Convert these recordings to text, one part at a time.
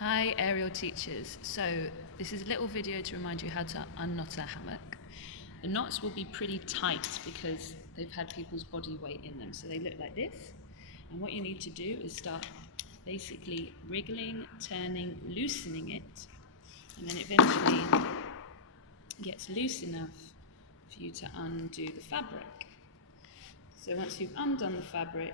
Hi aerial teachers. So this is a little video to remind you how to unknot a hammock. The knots will be pretty tight because they've had people's body weight in them, so they look like this. And what you need to do is start basically wriggling, turning, loosening it, and then eventually gets loose enough for you to undo the fabric. So once you've undone the fabric,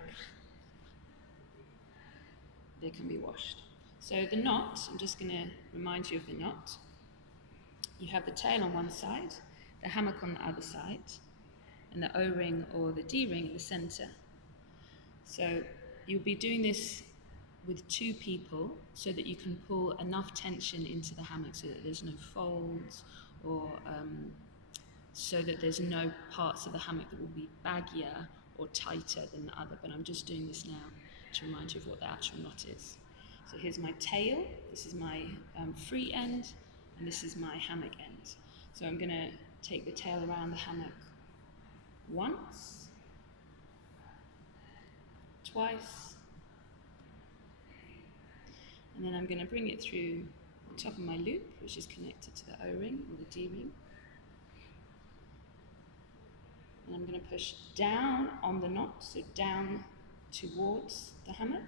they can be washed. So the knot, I'm just going to remind you of the knot. You have the tail on one side, the hammock on the other side, and the O-ring or the D-ring in the center. So you'll be doing this with two people so that you can pull enough tension into the hammock so that there's no folds or so that there's no parts of the hammock that will be baggier or tighter than the other. But I'm just doing this now to remind you of what the actual knot is. So here's my tail, this is my free end, and this is my hammock end. So I'm going to take the tail around the hammock once, twice, and then I'm going to bring it through the top of my loop, which is connected to the O-ring or the D-ring. And I'm going to push down on the knot, so down towards the hammock.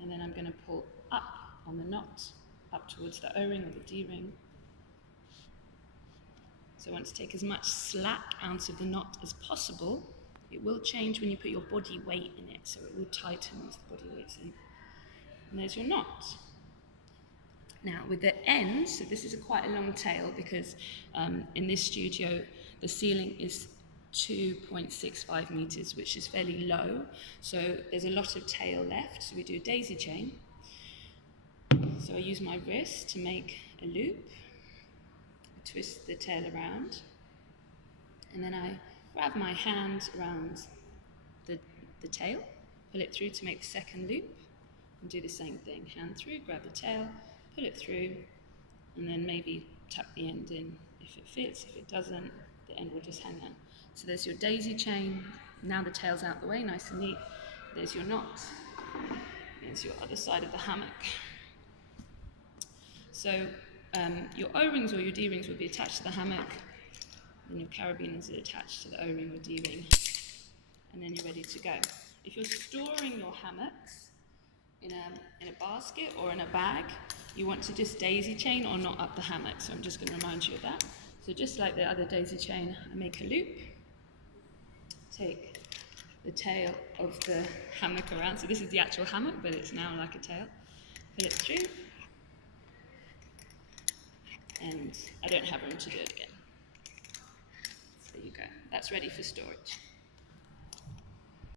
And then I'm going to pull up on the knot, up towards the O-ring or the D-ring. So I want to take as much slack out of the knot as possible. It will change when you put your body weight in it, so it will tighten once the body weight's in. And there's your knot. Now with the end, so this is quite a long tail because in this studio the ceiling is 2.65 meters, which is fairly low, so there's a lot of tail left. So we do a daisy chain. So I use my wrist to make a loop, I twist the tail around, and then I grab my hand around the tail, pull it through to make the second loop, and do the same thing. Hand through, grab the tail, pull it through, and then maybe tuck the end in if it fits. If it doesn't, the end will just hang out. So there's your daisy chain. Now the tail's out the way, nice and neat. There's your knot. There's your other side of the hammock. So your O-rings or your D-rings will be attached to the hammock, and your carabiners are attached to the O-ring or D-ring, and then you're ready to go. If you're storing your hammocks in a basket or in a bag, you want to just daisy chain or knot up the hammock. So I'm just going to remind you of that. So just like the other daisy chain, I make a loop, take the tail of the hammock around. So this is the actual hammock, but it's now like a tail. Pull it through, and I don't have room to do it again. So there you go. That's ready for storage.